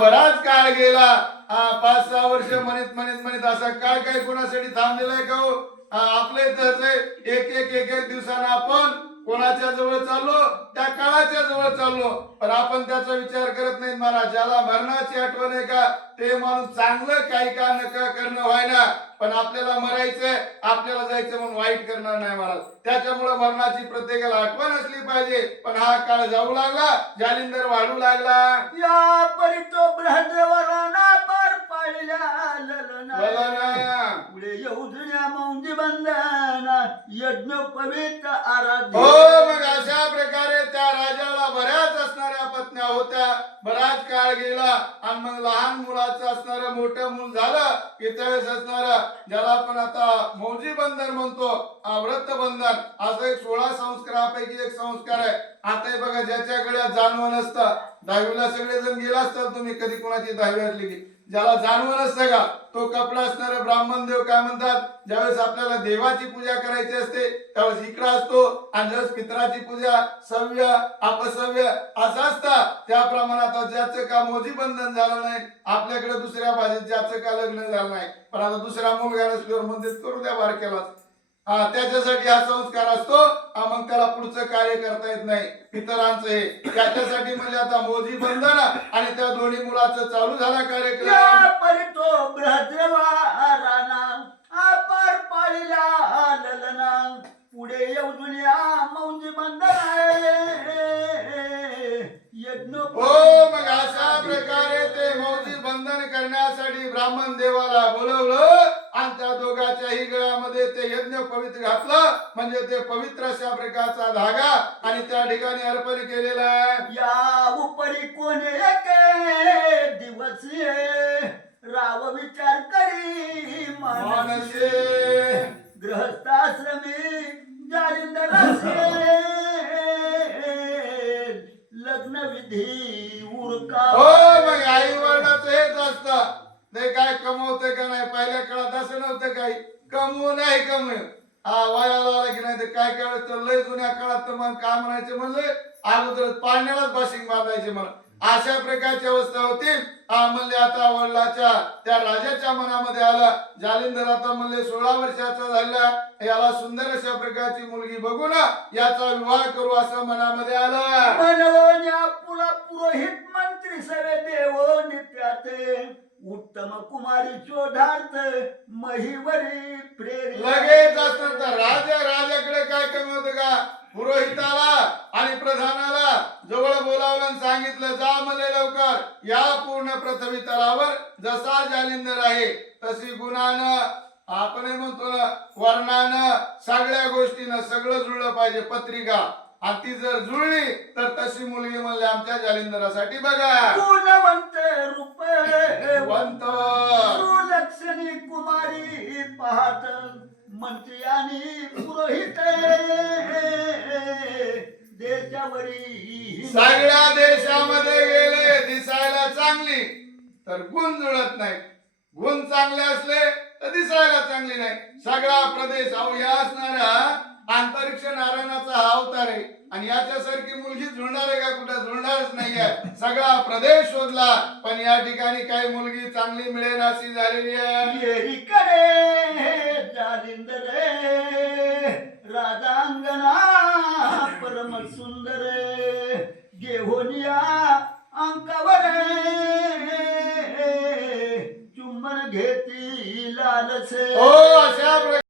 बराच काळ गेला. 5-6 वर्ष म्हणत असा काळ काय कोणासाठी थांबलेला आहे का हो? आपले तर एक दिवसानं आपण कोणाच्या जवळ चाललो, त्या काळाच्या जवळ चाललो, पण आपण त्याचा विचार करत नाही. महाराज, ज्याला मरणाची आठवण आहे का ते माणूस चांगलं काही का नका करणं व्हायना, पण आपल्याला मरायचंय, आपल्याला जायचं म्हणून वाईट करणार नाही महाराज. त्याच्यामुळे मरणाची प्रत्येकाला आठवण असली पाहिजे. पण हा काळ जाऊ लागला, जालिंदर वाढू लागला. या परी तो बृहद्रवराना पार पाडल्या ललना पुढे येऊ जुन्या मौंजी बंधना यज्ञ पवित्र आराध्य. हो, मग अशा प्रकारे त्या राजाला बऱ्याच असणाऱ्या पत्न्या होत्या. बराच काळ गेला आणि मग लहान मुलाचं असणारं मोठं मूल झालं की त्यावेळेस असणारं ज्याला आपण आता मौजी बंधन म्हणतो, व्रत बंधन, असं एक 16 संस्कारापैकी एक संस्कार आहे. आता हे बघा, ज्याच्या गळ्यात जाणवं नसतं, 10वीला सगळे जण गेला असतात तुम्ही, कधी कोणाची 10वी असली की ज्याला जाणवं नसतं का, तो कपडा असणारा ब्राह्मण देव काय म्हणतात, ज्यावेळेस आपल्याला देवाची पूजा करायची असते त्यावेळेस इकडं असतो, आणि ज्यावेळेस पितराची पूजा सव्य अपसव्य असं असतं. त्याप्रमाणे आता ज्याचं का मौजी बंधन झालं नाही, आपल्याकडे दुसऱ्या भाषेत ज्याचं का लग्न झालं नाही, पण आता दुसरा मुलगा नसल्यावर मंदिर करू द्या बारक्याला, त्याच्यासाठी हा संस्कार असतो. मग त्याला पुढचं कार्य करता येत नाही पितरांचं हे, त्याच्यासाठी म्हणजे आता मौजी बंधन आणि त्या दोन्ही मुलाचं चालू झाला कार्यक्रम. परितो बृहद्रवराना पार पाडल्या ललना पुढे येऊ जुन्या मौंजी बंधना यज्ञ. हो, मग अशा प्रकारे ते मौजी बंधन करण्यासाठी ब्राह्मण देवाला बोलवलं आणि त्या दोघांच्याही गळ्यामध्ये ते यज्ञ पवित्र घातलं, म्हणजे ते पवित्र अशा प्रकारचा धागा आणि त्या ठिकाणी अर्पण केलेला आहे. या उपरी कोणी एके दिवस राव विचार करी मानसे गृहस्थाश्रमी जालिंदरासे लग्न विधी उरका. हो, मग आई वडिलाचं हेच असतं, ते काय कमवते का नाही. पहिल्या काळात असं नव्हतं, काही कमवू नाही कमवू, वयाला आला की नाही ते काय काय तर लय जुन्या काळात तर मग काय म्हणायचे म्हणले, अगोदर पाळण्यालाच बाशिंग बांधायचे म्हणून, अशा प्रकारची अवस्था होती. म्हणले आता वडिलाच्या त्या राजाच्या मनामध्ये आला, जालिंदर आता म्हणले 16 वर्षाचा झाला, याला सुंदर अशा प्रकारची मुलगी बघून याचा विवाह करू असं मनामध्ये आलं. मनवण्या पुरा पुरोहित मंत्री सवे देव नित्याते उत्तम कुमारी शोधार्थ महिवरी प्रेरी. लगेच असतं तर राजाकडे काय कमी होतं का, पुरोहिताला आणि प्रधानाला जवळ बोलावलं आणि सांगितलं, जा म्हणले लवकर या पूर्ण पृथ्वी तलावर जसा जालिंदर आहे तशी गुणानं, आपण म्हणतो ना वर्णानं, सगळ्या गोष्टीनं सगळं जुळलं पाहिजे पत्रिका, आणि ती जर जुळली तर तशी मुलगी म्हणले आमच्या जालिंदरासाठी बघा. गुणवंत रूपवंत वंत सुलक्षणी कुमारी पाहत मंत्री आणि पुरोहित देशावरी. सगळ्या देशामध्ये गेले, दिसायला चांगली तर गुण जुळत नाही, गुण चांगले असले तर दिसायला चांगली नाही. सगळा प्रदेश या असणाऱ्या अंतरिक्ष नारायणाचा हा अवतार आहे, आणि याच्यासारखी मुलगी जुळणार आहे का, कुठं जुळणारच नाहीये. सगळा प्रदेश शोधला पण या ठिकाणी काही मुलगी चांगली मिळेल अशी झालेली आहे. येरीकडे जालिंदर राजांगना परम सुंदर घेऊनिया अंकावर चुंबन घेती लालसे. हो, अशा